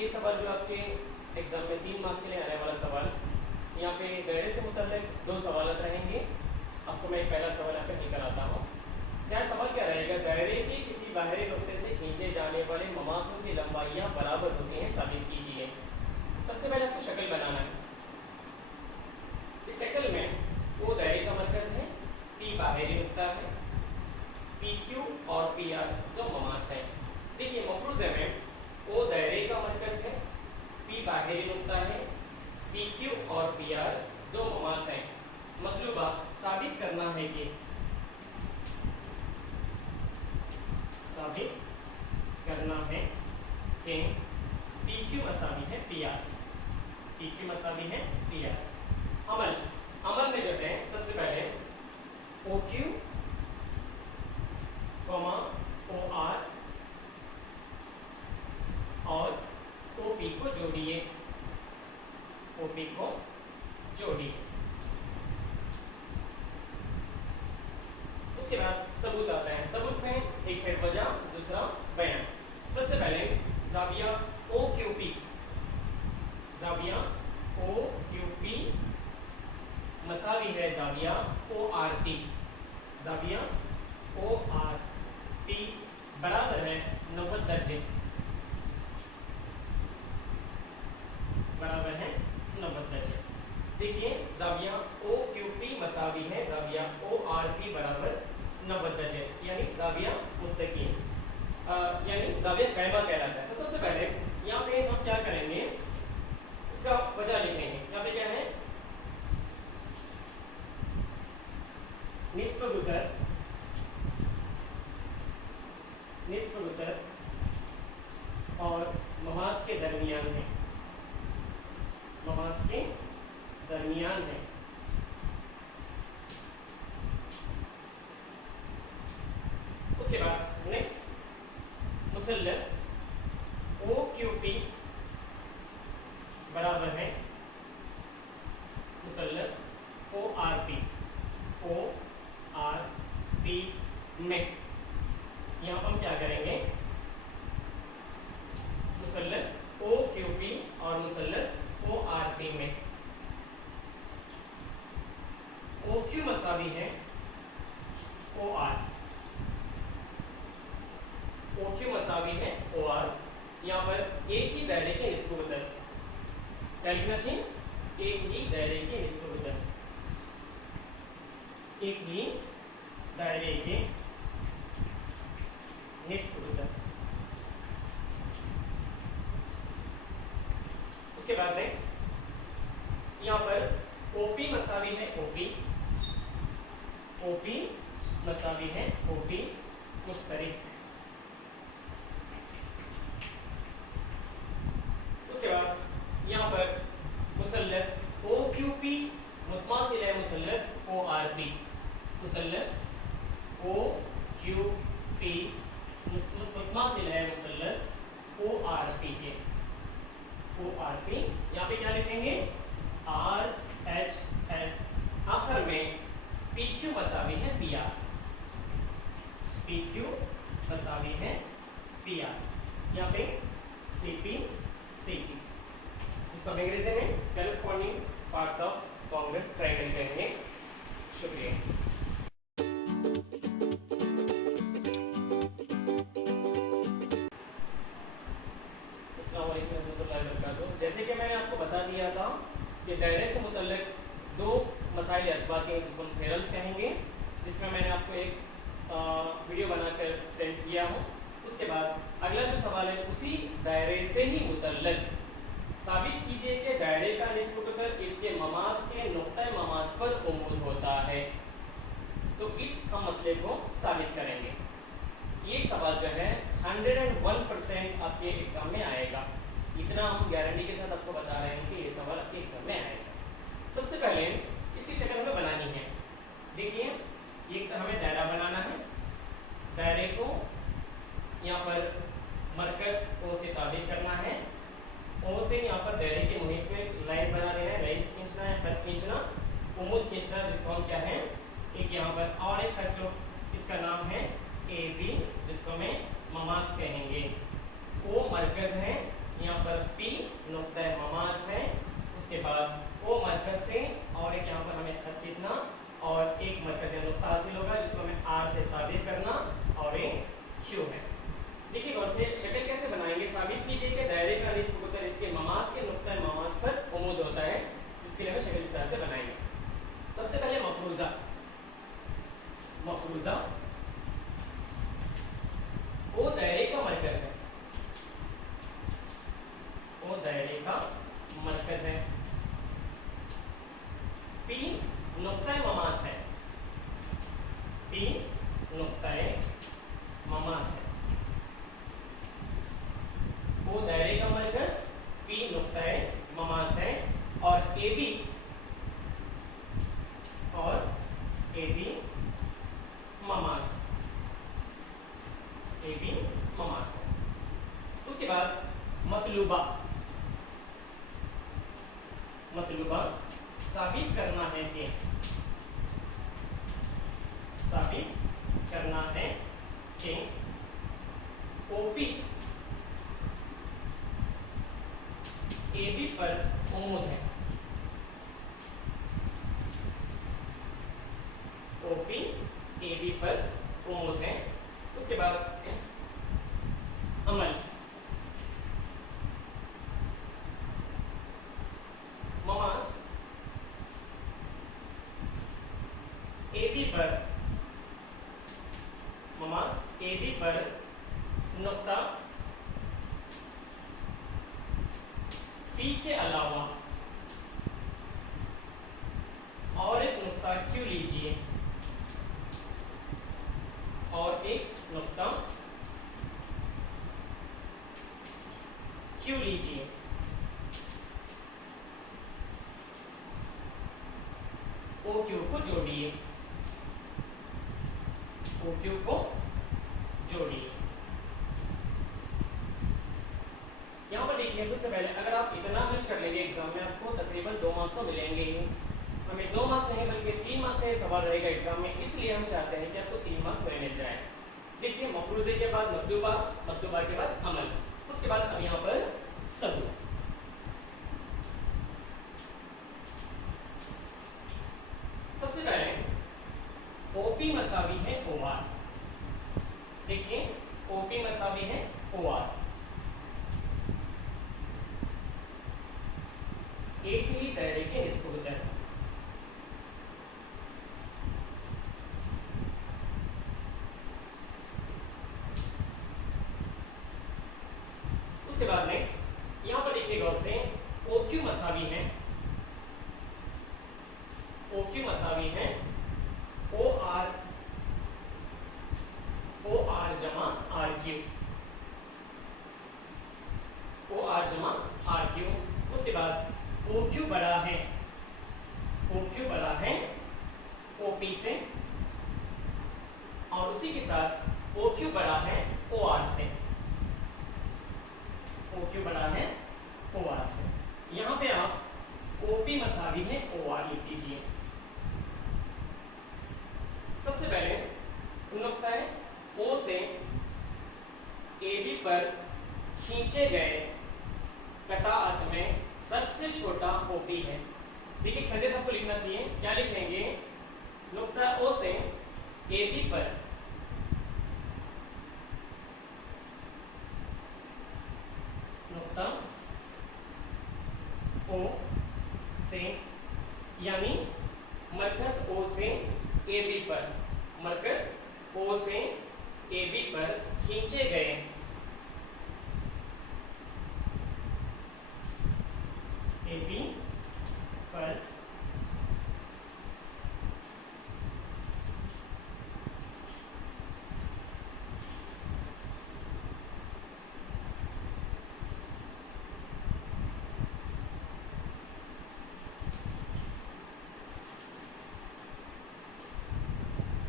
ये सवाल जो आपके एग्जाम में 3 मार्क्स के लिए आने वाला सवाल, यहाँ पे दायरे से मुताल्लिक 2 सवाल रहेंगे। आपको मैं एक पहला सवाल यहाँ पे हल कराता हूँ। क्या सवाल क्या रहेगा, दायरे के किसी बाहरी नुक्ते से खींचे जाने वाले ममासों की लंबाइयाँ बराबर होती हैं, साबित कीजिए। सबसे पहले आपको शक्ल बनाना है। इस शक्ल में वो दायरे का मरकज है, पी बाहरी नुक्ता है, पी क्यू और पी आर दो ममास हैं। देखिए मफरूज़े में वो दायरे का मरकज है, पी बाहरी नुक्ता है, पी क्यू और पी आर दो ममास हैं। मतलूबा साबित करना है कि पी क्यू मसावी है पी आर, पी क्यू मसावी है पी आर। अमल में जो है सबसे पहले O Q comma O R और OP को जोड़िए, OP को जोड़िए। उसके बाद सबूत आता है। सबूत में एक सेट वजह, दूसरा बयान। सबसे पहले जाविया OQP, जाविया OQP मसावी है जाविया ORT, जाविया ORT बराबर है 90 दर्जे, बराबर है 90 दर्जे। देखिए जाविया OQP मसावी है जाविया ORP बराबर 90 दर्जे, यानी जाविया मुस्तकीम, यानी जाविया कायमा कहलाता है। तो सबसे पहले यहाँ पे हम क्या करेंगे, इसका वजह लिखेंगे। यहाँ पे क्या है, निस्फ गुतर और ममास के दरमियान है, ममास के दरमियान है। उसके बाद नेक्स्ट मुसल्लस OQP बराबर है मुसल्लस ORP, ORP में यहाँ हम क्या करेंगे, मुसल्लस OQP और मुसल्लस ORP में OQ मसावी है OR, OQ मसावी है OR। यहाँ पर एक ही दायरे के निस्फ गुतर, क्या लिखना चाहिए, एक ही दायरे के निस्फ गुतर, एक ही दायरे के निस्फ गुतर। उसके बाद नेक्स्ट यहाँ पर OP मसावी है OP, OP मसावी है OP मुश्तरिक। उसके बाद यहाँ पर मुसल्लस OQP मुतमासिल है मुसल्लस ORP, मुसल्लस OQP मुतमासिल है मुसल्लस ORP के, ORP। यहाँ पे क्या लिखेंगे, RHS, आखिर में PQ मसावी है PR, PQ मसावी है PR। यहाँ पे CP इसको अंग्रेजी में corresponding parts of congruent triangle कहेंगे। शुक्रिया। जैसे कि मैंने आपको बता दिया था कि दायरे से मुतल्लिक 2 मसाइल इस्बात के जिसको हम थ्योरम्स कहेंगे, जिसमें मैंने आपको एक वीडियो बनाकर सेंड किया हूँ। उसके बाद अगला जो सवाल है, उसी दायरे से ही मुतल्लिक साबित कीजिए कि दायरे का निस्फ गुतर इसके ममास के नुक्ता ममास पर उमूद होता है। तो इस हम मसले को साबित करेंगे। ये सवाल जो है 101% आपके एग्जाम में आएगा, इतना हम गारंटी के साथ आपको बता रहे हैं कि ये सवाल आपके एग्जाम में आएगा। सबसे पहले इसकी शक्ल हमें बनानी है। देखिए एक तो हमें दायरा बनाना है, दायरे को यहाँ पर मरकज O से ताबित करना है, O से यहाँ पर दायरे के मुहित में एक लाइन बना देना है, लाइन खींचना है, खत खींचना, उमूद खींचना, जिसको हम क्या है, एक यहाँ पर और एक खत जो इसका नाम है AB, जिसको मैं ममास कहेंगे। O मरकज है, यहाँ पर P नुक्ता ममास है, उसके बाद O मरकज से और एक यहाँ पर हमें खत खींचना और एक मरकज या नुक्ता हासिल होगा जिसको हमें R से ताबीर करना और ये Q है। देखिए गौर से शक्ल कैसे बनाएंगे, साबित कीजिए कि दायरे का निस्ब उत्तर इसके ममास के नुक्ता ममास पर उमूद होता है, जिसके लिए हमें शक्ल इस तरह से बनाएंगे। सबसे पहले मफरूजा, मफरूजा वो दायरे का मरकज है, वो दायरे का मरकज है। P नुक्ता ममास है, P नुक्ता ममास है, वो दायरे का मरकज P नुक्ता ममास है और AB ममास, AB ममास है। उसके बाद मतलूबा, मतलूबा साबित करना है कि, साबित करना है कि OP AB पर उमूद है, OP AB पर उमूद है। उसके बाद अमल, ममास AB पर, ममास AB पर नुक्ता P के अलावा और एक नुक्ता Q लीजिए और एक नुक्ता Q लीजिए। OQ को जोड़िए, OQ को जोड़िए। यहाँ पर देखिए सबसे पहले अगर आप इतना हल कर लेंगे एग्जाम में आपको तकरीबन 2 मार्क्स तो मिलेंगे ही। हमें 2 मार्क्स नहीं बल्कि 3 मार्क्स का ये सवाल रहेगा एग्जाम में, इसलिए हम चाहते हैं कि आपको 3 मार्क्स पूरे मिल जाए। देखिए मफरूजे के बाद मतलूबा, मतलूबा के बाद अमल, उसके बाद अब यहाँ पर सबूत। सबसे पहले OP मसावी है OR, देखिए OP मसावी है OR, एक ही दायरे के निस्ब उत्तर। उसके बाद नेक्स्ट यहां पर देखिए गौर से OQ मसावी है, OQ मसावी है OR, OR जमा RQ, OR जमा RQ। उसके बाद OQ बड़ा है, OQ बड़ा है OP से और उसी के साथ OQ बड़ा है OR से, OQ बड़ा है OR से। यहाँ पे आप OP मसावी है OR लिख दीजिए। सबसे पहले नुक्ता O से AB पर खींचे गए कताअत में सबसे छोटा OP है। देखिए एक संदेश आपको लिखना चाहिए, क्या लिखेंगे, नुक्ता O से AB पर नुक्ता O से यानी मरकज O से AB पर, मरकज O से AB पर खींचे गए AB पर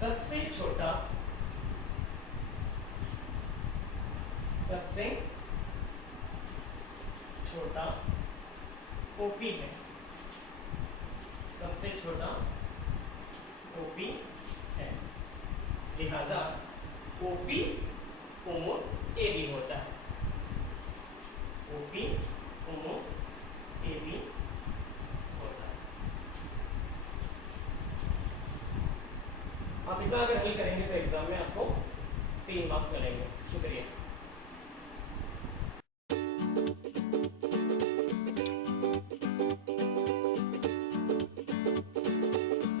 सबसे छोटा, सबसे छोटा OP है, सबसे छोटा OP है, लिहाजा OP उमूद AB होता है, OP 3 मार्क्स मिलेंगे। शुक्रिया।